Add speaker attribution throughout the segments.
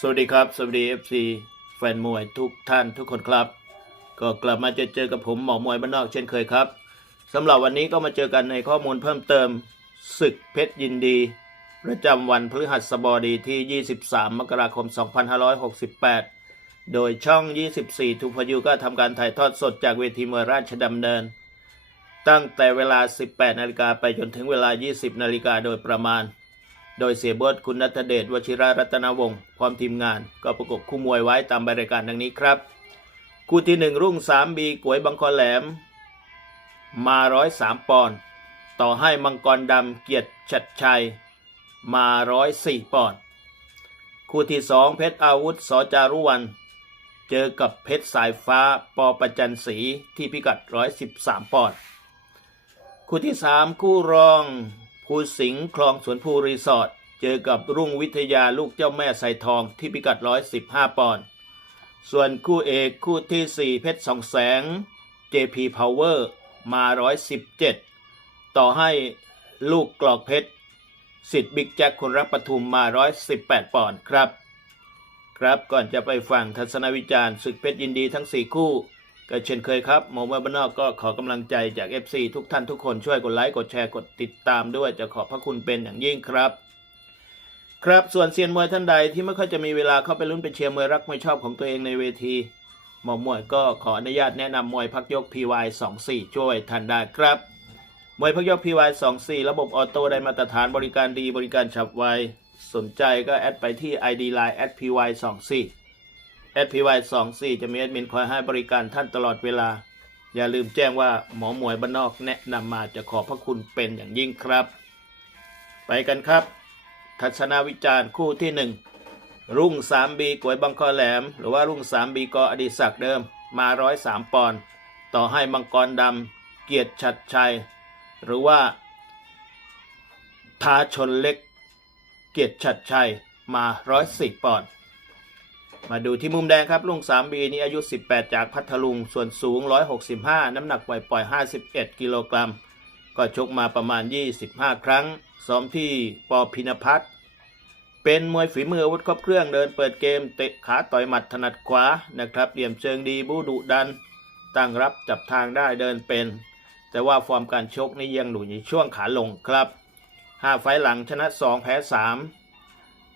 Speaker 1: สวัสดีครับ สวัสดี FC แฟนมวยทุกท่านทุกคนครับ ก็กลับมาเจอเจอกับผมหมอมวยบ้านนอกเช่นเคยครับสำหรับวันนี้ก็มาเจอกันในข้อมูลเพิ่มเติมศึกเพชรยินดี ประจำวันพฤหัสบดีที่ 23 มกราคม 2568 โดยช่อง 24 ทุพยุก็ทำการถ่ายทอดสดจากเวทีมวยราชดำเนิน ตั้งแต่เวลา 18 นาฬิกาไปจนถึงเวลา 20 นาฬิกาโดยประมาณ โดยเสียเบิร์ตคุณนัทเดชวชิรารัตนวงศ์พร้อมทีมงาน ก็ประกบคู่มวยไว้ตามบรายการดังนี้ครับ คู่ที่หนึ่งรุ่งสามบีกวยบางคอแหลม มาร้อยสามปอนด์ต่อให้มังกรดำเกียรติชัดชัย มาร้อยสี่ปอนด์คู่ที่สองเพชรอาวุธสจารุวัน เจอกับเพชรสายฟ้าปอประจันศรีที่พิกัดร้อยสิบสามปอนด์คู่ที่สามคู่รอง ภูสิงห์คลองสวนภูรีสอร์ทเจอกับรุ่งวิทยาลูกเจ้าแม่ไซทองที่พิกัด 115 ปอนด์ ส่วนคู่เอกคู่ที่ 4 เพชรสองแสง JP Power มา 117 ต่อให้ลูกกลอกเพชรสิทธิ์บิ๊กแจ็คคนรักปทุมมา 118 ปอนด์ครับ ครับก่อนจะไปฟังทัศนวิจารณ์ศึกเพชรยินดีทั้ง 4 คู่ ก็เช่นเคยครับมอเมื่อบ้านนอกก็ขอกำลังใจจาก FC ทุกท่านทุกคนช่วยกดไลค์กดแชร์กดติดตามด้วยจะขอบพระคุณเป็นอย่างยิ่งครับ ครับส่วนเซียนมวยท่านใดที่ไม่ค่อยจะมีเวลาเข้าไปลุ้นไปเชียร์มวยรักมวยชอบของตัวเองในเวทีหมอมวยก็ขออนุญาตแนะนำมวยพักยก PY 24ช่วยท่านได้ครับมวยพักยก PY 24ระบบออโต้ได้มาตรฐานบริการดีบริการฉับไวสนใจก็แอดไปที่ ID Line @py 24 SPY 24จะมีแอดมินคอยให้บริการท่านตลอดเวลา อย่าลืมแจ้งว่าหมอหมวยบ้านนอกแนะนำมาจะขอบพระคุณเป็นอย่างยิ่งครับ ไปกันครับ ทัศนวิจารณ์คู่ที่หนึ่งรุ่ง 3B กวยบังคอแหลม หรือว่ารุ่ง 3B กออดีศักดิ์เดิมมา 103 ปอนด์ต่อให้มังกรดำเกียรติชัดชัย หรือว่าท้าชนเล็ก เกียรติชัดชัยมา 110 ปอนด์ มาดูที่มุมแดงครับลุง 3B นี่อายุ 18 จากพัทลุง ส่วนสูง 165 น้ำหนักปล่อยๆ51 กิโลกรัม ก็ชกมาประมาณ 25 ครั้ง ซ้อมที่ปอพินพัฒน์เป็นมวยฝีมืออาวุธครบเครื่องเดินเปิดเกมเตะขาต่อยหมัดถนัดขวานะครับเหลี่ยมเชิงดีบูดุดัน ตั้งรับจับทางได้เดินเป็น แต่ว่าฟอร์มการชกนี่ยังหลุดในช่วงขาลงครับ 5 ไฟหลังชนะ 2 แพ้ 3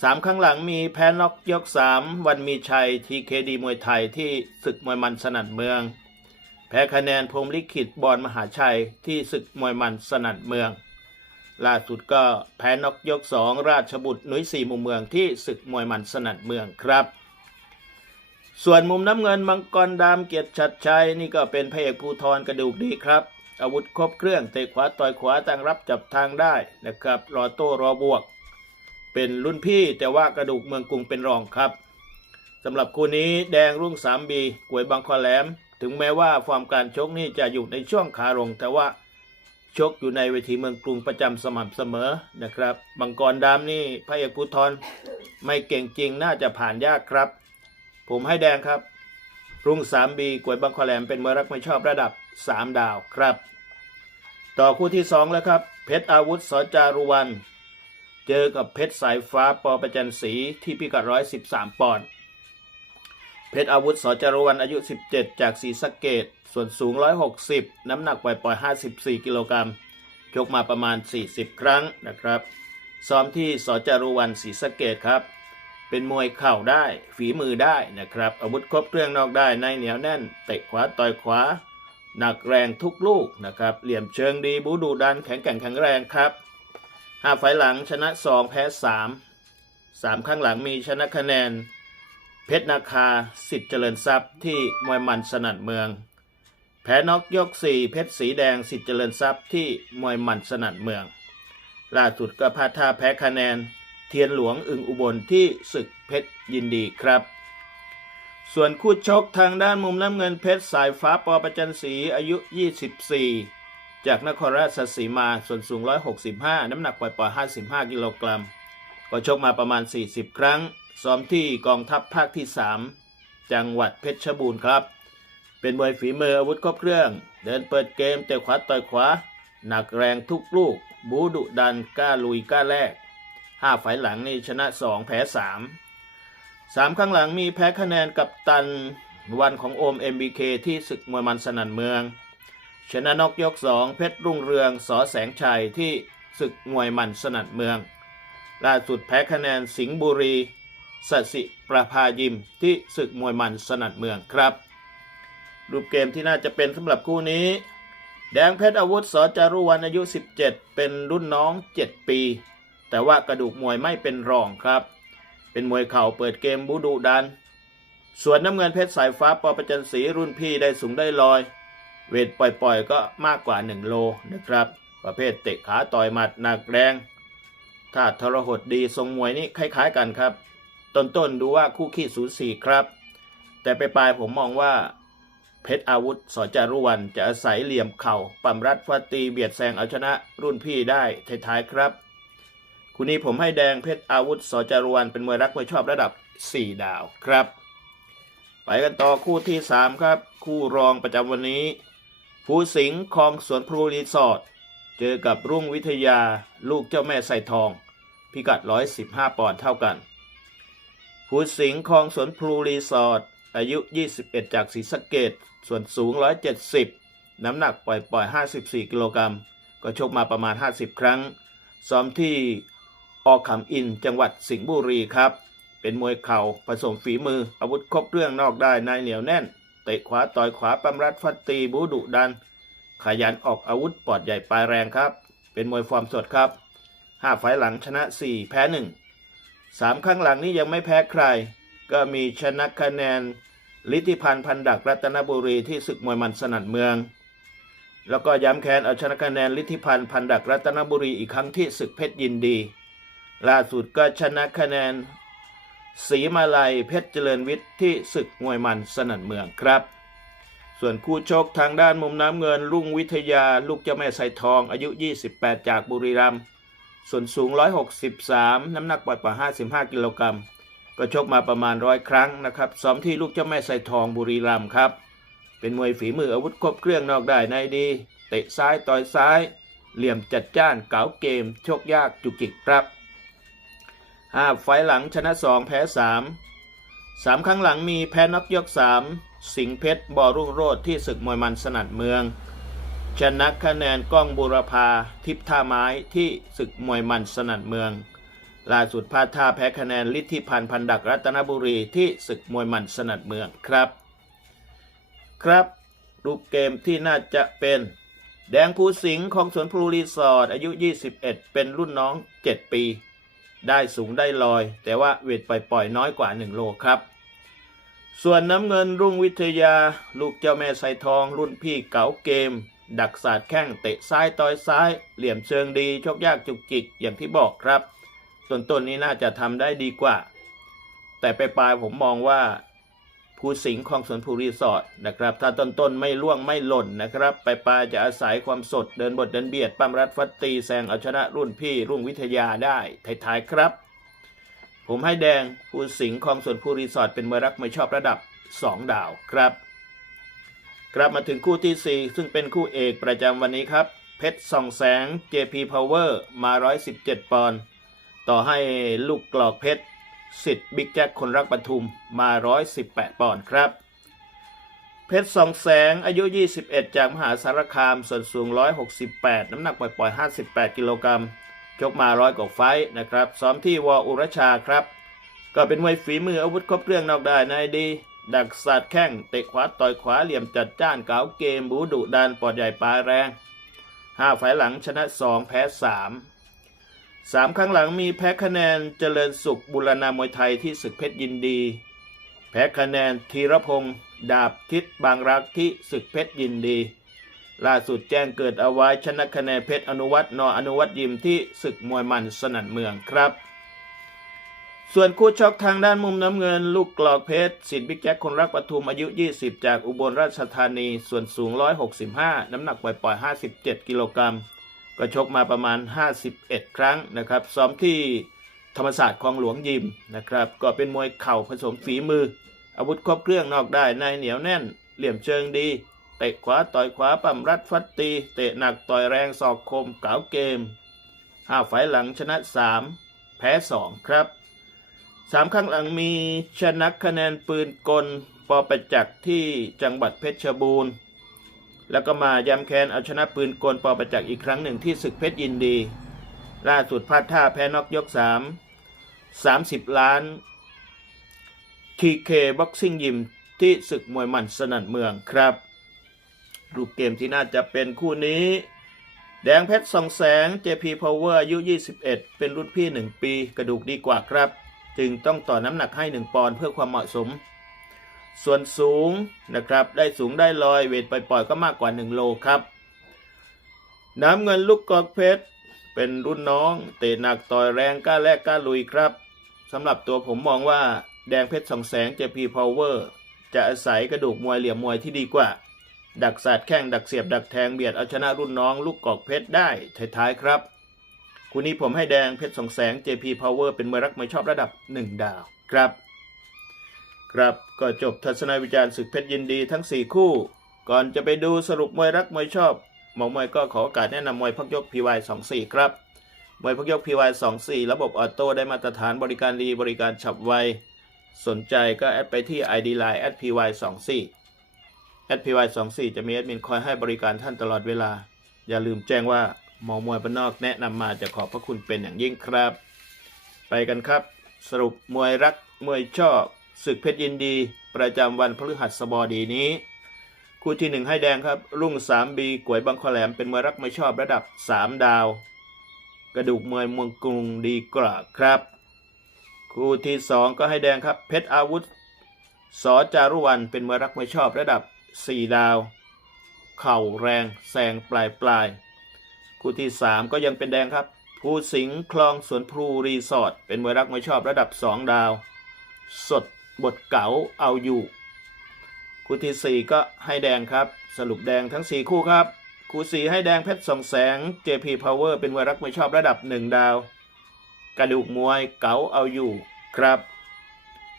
Speaker 1: สามครั้งหลังมีแพ้น็อกยก3วันมีชัยทีเคดีมวยไทยที่ศึกมวยมันสนัดเมือง แพ้คะแนนพรมลิขิตบอลมหาชัยที่ศึกมวยมันสนัดเมือง ล่าสุดก็แพ้น็อกยก2ราชบุตรหนุยสี่มุมเมืองที่ศึกมวยมันสนัดเมืองครับ ส่วนมุมน้ำเงินมังกรดำเกียรติชัดชัยนี่ก็เป็นพระเอกภูทรกระดูกดีครับอาวุธครบเครื่องเตะขวาต่อยขวาตั้งรับจับทางได้นะครับรอโต้รอบวก เป็นรุ่นพี่แต่ว่ากระดูกเมืองกรุงเป็นรองครับสำหรับคู่นี้แดงรุ่ง 3B กวยบางคอแหลม ถึงแม้ว่าฟอร์มการชกนี่จะอยู่ในช่วงขาลงแต่ว่าชกอยู่ในเวทีเมืองกรุงประจำสม่ำเสมอนะครับบังกรดำนี่พระเอกพุทธรไม่เก่งจริงน่าจะผ่านยากครับ ผมให้แดงครับ รุ่ง 3B กวยบางคอแหลมเป็นเมวยรักไม่ชอบระดับ 3 ดาวครับ ต่อคู่ที่ 2 แล้วครับ เพชรอาวุธสจารุวัน เจอกับเพชรสายฟ้าปอประจันศรีที่พิกัด113ปอนด์เพชรอาวุธสจารวันอายุ 17 จากศรีสะเกดส่วนสูง 160 น้ำหนักปล่อยๆ54 กิโลกรัมชกมาประมาณ 40 ครั้งนะครับ ซ้อมที่สจารวันศรีสะเกดครับ เป็นมวยเข่าได้ ฝีมือได้นะครับ อาวุธครบเครื่องนอกได้ ในเหนียวแน่น เตะขวาต่อยขวา หนักแรงทุกลูกนะครับ เหลี่ยมเชิงดีบูดูดันแข็งแกร่งแข็งแรงครับ ห้าไฟหลังชนะ2แพ้3 3ข้างหลังมีชนะคะแนน เพชรนาคาสิทธิ์เจริญทรัพย์ที่มวยมันสนัดเมือง แพ้น็อกยก4เพชรสีแดงสิทธิ์เจริญทรัพย์ที่มวยมันสนัดเมือง ล่าสุดก็พาท่าแพ้คะแนน เทียนหลวงอึงอุบลที่ศึกเพชรยินดีครับ ส่วนคู่ชกทางด้านมุมน้ำเงินเพชรสายฟ้าปอประจันศรีอายุ 24 จากนครราชสีมาส่วนสูง 165 น้ำหนักปล่อยๆ55 กิโลกรัม ก็ชกมาประมาณ 40 ครั้ง ซ้อมที่กองทัพภาคที่ 3 จังหวัดเพชรบูรณ์ครับ เป็นมวยฝีมืออาวุธครบเครื่อง เดินเปิดเกมเตะขวาต่อยขวา หนักแรงทุกลูก บูดุดันกล้าลุยกล้าแลกห้าไฟหลังนี่ชนะ 2 แพ้3สามข้างหลังมีแพ้คะแนนกับตันวันของโอม MBK ที่ศึกมวยมันสนั่นเมือง ชนะนกยกสองเพชรรุ่งเรืองสอแสงชัยที่ศึกมวยมันสนั่นเมือง ล่าสุดแพ้คะแนนสิงห์บุรีสสิประภายิมที่ศึกมวยมันสนั่นเมืองครับ รูปเกมที่น่าจะเป็นสำหรับคู่นี้ แดงเพชรอาวุธสจารุวรรณอายุ 17 เป็นรุ่นน้อง 7 ปี แต่ว่ากระดูกมวยไม่เป็นรองครับ เป็นมวยเข่าเปิดเกมบูดุดัน ส่วนน้ำเงินเพชรสายฟ้าปอประจันศรีรุ่นพี่ได้สูงได้ลอย เวทปล่อยๆ ก็มากกว่า 1 โลนะครับ ประเภทเตะขาต่อยหมัดหนักแรงถ้าทรหดดีทรงมวยนี่คล้ายๆกันครับ ต้นๆดูว่าคู่ขี้สูสีครับ แต่ไปปลายผมมองว่าเพชรอาวุธสจารุวันจะอาศัยเหลี่ยมเข่าปั่มรัดฟาตีเบียดแซงเอาชนะรุ่นพี่ได้ท้ายๆครับคู่นี้ผมให้แดงเพชรอาวุธสจารุวันเป็นมวยรักมวยชอบระดับ 4 ดาวครับ ไปกันต่อคู่ที่ 3 ครับ คู่รองประจำวันนี้ ภูสิงห์คลองสวนพลูรีสอร์ทเจอกับรุ่งวิทยาลูกเจ้าแม่ใส่ทอง พิกัด 115 ปอนด์เท่ากัน ภูสิงห์คลองสวนพลูรีสอร์ทอายุ 21 จากศรีสะเกดส่วนสูง 170 น้ำหนักปล่อยปล่อย 54 กิโลกรัม ก็ชกมาประมาณ 50 ครั้ง ซ้อมที่ออกขำอินจังหวัดสิงห์บุรีครับ เป็นมวยเข่าผสมฝีมืออาวุธครบเครื่องนอกได้ในเหนียวแน่น เตะขวาต่อยขวาปั๊มรัดฟัดตีบูดุดัน ขยันออกอาวุธปอดใหญ่ปลายแรงครับ เป็นมวยฟอร์มสดครับ5ไฟหลังชนะ 4 แพ้ 1 3 ข้างหลังนี้ยังไม่แพ้ใคร ก็มีชนะคะแนนลิทธิพันธ์พันดักรัตนบุรีที่ศึกมวยมันสนั่นเมือง แล้วก็ย้ำแค้นเอาชนะคะแนนลิทธิพันธ์พันดักรัตนบุรีอีกครั้งที่ศึกเพชรยินดี ล่าสุดก็ชนะคะแนน ศรีมาลัยเพชรเจริญวิทย์ที่ศึกมวยมันสนั่นเมืองครับ ส่วนคู่ชกทางด้านมุมน้ำเงินรุ่งวิทยาลูกเจ้าแม่ไซทองอายุ 28 จากบุรีรัมย์ส่วนสูง 163 น้ำหนักปล่อยกว่า 55 กิโลกรัมก็ชกมาประมาณร้อยครั้งนะครับซ้อมที่ลูกเจ้าแม่ไซทองบุรีรัมย์ครับ เป็นมวยฝีมืออาวุธครบเครื่องนอกได้ในดีเตะซ้ายต่อยซ้าย เหลี่ยมจัดจ้านเก๋าเกมชกยากจุกจิกครับ ห้าไฟหลังชนะ2แพ้3 3ครั้งหลังมีแพ้น็อกยก3สิงเพชรบอรุ่งโรดที่ศึกมวยมันสนัดเมือง ชนะคะแนนก้องบุรพาทิพท่าไม้ที่ศึกมวยมันสนั่นเมือง ล่าสุดพาท่าแพ้คะแนนลิทธิพันธ์พันดักรัตนบุรีที่ศึกมวยมันสนัดเมืองครับ ครับรูปเกมที่น่าจะเป็น แดงภูสิงห์ของสวนพลูรีสอร์ทอายุ 21 เป็นรุ่นน้อง 7 ปี ได้สูงได้ลอย แต่ว่าเวทปล่อยๆน้อยกว่า 1 โลครับ ส่วนน้ำเงินรุ่งวิทยา ลูกเจ้าแม่ไซทอง รุ่นพี่เก๋าเกม ดักศาสตร์แข้งเตะซ้ายต่อยซ้าย เหลี่ยมเชิงดีชกยากจุกจิกอย่างที่บอกครับต้นๆนนี้น่าจะทำได้ดีกว่า แต่ไปปลายผมมองว่า ภูสิงห์ของสวนภูรีสอร์ทนะครับถ้าต้นๆไม่ล่วงไม่หล่นนะครับไปปลายจะอาศัยความสดเดินบทเดินเบียดปั้มรัดฟัดตีแซงเอาชนะรุ่นพี่รุ่งวิทยาได้ท้ายๆครับ ผมให้แดงภูสิงห์ของสวนภูรีสอร์ทเป็นมวยรักมวยชอบระดับ 2 ดาวครับกลับมาถึงคู่ที่ 4 ซึ่งเป็นคู่เอกประจำวันนี้ครับ เพชรส่องแสง JP Power มา 117 ปอนด์ต่อให้ลูกกลอกเพชร สิทธิ์บิ๊กแจ็คคนรักปทุมมา 118 ปอนด์ครับ เพชรสองแสงอายุ 21 จากมหาสารคามส่วนสูง 168 น้ำหนักปล่อยๆ 58 กิโลกรัมชกมาร้อยกว่าไฟนะครับ ซ้อมที่วออุรชาครับ ก็เป็นมวยฝีมืออาวุธครบเครื่องนอกได้ในดี ดักสาดแข้งเตะขวาต่อยขวาเหลี่ยมจัดจ้านเก๋าเกมบูดุดันปอดใหญ่ปลายแรงห้าไฟหลังชนะ 2 แพ้ 3 สามครั้งหลังมีแพ้คะแนนเจริญสุขบุรณามวยไทยที่ศึกเพชรยินดี แพ้คะแนนธีรพงศ์ดาบทิศบางรักที่ศึกเพชรยินดี ล่าสุดแจ้งเกิดเอาไว้ชนะคะแนนเพชรอนุวัฒน์นออนุวัฒน์ยิมที่ศึกมวยมันสนั่นเมืองครับ ส่วนคู่ชกทางด้านมุมน้ำเงิน ลูกกลอกเพชรสิทธิ์บิ๊กแจ็คคนรักปทุมอายุ 20 จากอุบลราชธานีส่วนสูง 165 น้ำหนักปล่อยๆ57 กิโลกรัม ก็ชกมาประมาณ 51 ครั้งนะครับซ้อมที่ธรรมศาสตร์คลองหลวงยิมนะครับก็เป็นมวยเข่าผสมฝีมือ อาวุธครบเครื่องนอกได้ในเหนียวแน่น เหลี่ยมเชิงดีเตะขวาต่อยขวาปั่มรัดฟัดตี เตะหนักต่อยแรงศอกคมเก๋าเกมห้าไฟล์หลังชนะ 3 แพ้ 2 ครับสามครั้งหลังมีชนะคะแนนปืนกลปอประจักษ์ที่จังหวัดเพชรบูรณ์ แล้วก็มาย้ำแค้นเอาชนะปืนกลปอประจักษ์อีกครั้งหนึ่งที่ศึกเพชรยินดี ล่าสุดพลาดท่าแพ้นอกยก 3 30 ล้าน TK Boxing Gym ที่ศึกมวยหมันสนั่นเมืองครับ รูปเกมที่น่าจะเป็นคู่นี้ แดงเพชรสองแสง JP Power อายุ 21 เป็นรุ่นพี่ 1 ปีกระดูกดีกว่าครับ จึงต้องต่อน้ำหนักให้ 1 ปอนด์เพื่อความเหมาะสม ส่วนสูงนะครับ ได้สูงได้ลอยเวทปล่อยๆก็มากกว่า 1 โลครับ น้ำเงินลูกกอกเพชร เป็นรุ่นน้องเตะหนักต่อยแรงกล้าแลกกล้าลุยครับสำหรับตัวผมมองว่าแดงเพชรสองแสง JP Power จะอาศัยกระดูกมวยเหลี่ยมมวยที่ดีกว่า ดักสาดแข้งดักเสียบดักแทงเบียดเอาชนะรุ่นน้องลูกกอกเพชรได้ท้ายๆครับคู่นี้ผมให้แดงเพชรสองแสง JP Power เป็นมวยรักมวยชอบระดับ 1 ดาวครับ ครับก็จบทัศนวิจารณ์ศึกเพชรยินดีทั้ง 4 คู่ ก่อนจะไปดูสรุปมวยรักมวยชอบหมอมวยก็ขอโอกาสแนะนำมวยพักยก PY 24ครับมวยพักยก PY 24ระบบออโต้ได้มาตรฐานบริการดีบริการฉับไว สนใจก็แอดไปที่ ID Line @py 24 @py 24จะมีแอดมินคอยให้บริการท่านตลอดเวลา อย่าลืมแจ้งว่าหมอมวยบ้านนอกแนะนำมาจะขอบพระคุณเป็นอย่างยิ่งครับ ไปกันครับ สรุปมวยรักมวยชอบ ศึกเพชรยินดี ประจำวันพฤหัสบดีนี้ คู่ที่หนึ่งให้แดงครับ รุ่ง 3B กวยบางขแหลมเป็นมวยรักไมวยชอบระดับ 3 ดาว กระดูกมวยเมืองกรุงดีกว่าครับ คู่ที่สองก็ให้แดงครับ เพชรอาวุธสอจารุวันเป็นมวยรักไมวยชอบระดับ 4 ดาว เข่าแรงแซงปลายปลายคู่ที่ 3 ก็ยังเป็นแดงครับภูสิงห์คลองสวนพลูรีสอร์ทเป็นมวยรักมวยชอบระดับ 2 ดาว สด บทเก๋าเอาอยู่คู่ที่ 4 ก็ให้แดงครับ สรุปแดงทั้ง 4 คู่ครับ คู่สีให้แดงเพชรสองแสง JP Power เป็นมวรักมวยชอบระดับ 1 ดาว กระดูกมวยเก๋าเอาอยู่ครับ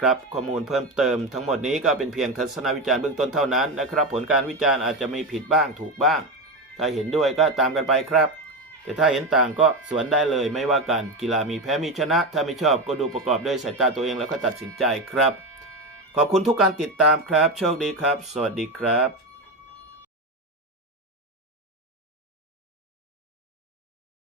Speaker 1: ครับข้อมูลเพิ่มเติมทั้งหมดนี้ก็เป็นเพียงทัศนวิจารณ์เบื้องต้นเท่านั้นนะครับ ผลการวิจารณ์อาจจะมีผิดบ้างถูกบ้าง ถ้าเห็นด้วยก็ตามกันไปครับ แต่ถ้าเห็นต่างก็สวนได้เลยไม่ว่ากันกีฬามีแพ้มีชนะ ถ้าไม่ชอบก็ดูประกอบด้วยสายตาตัวเองแล้วก็ตัดสินใจครับ ขอบคุณทุกการติดตามครับ โชคดีครับ สวัสดีครับ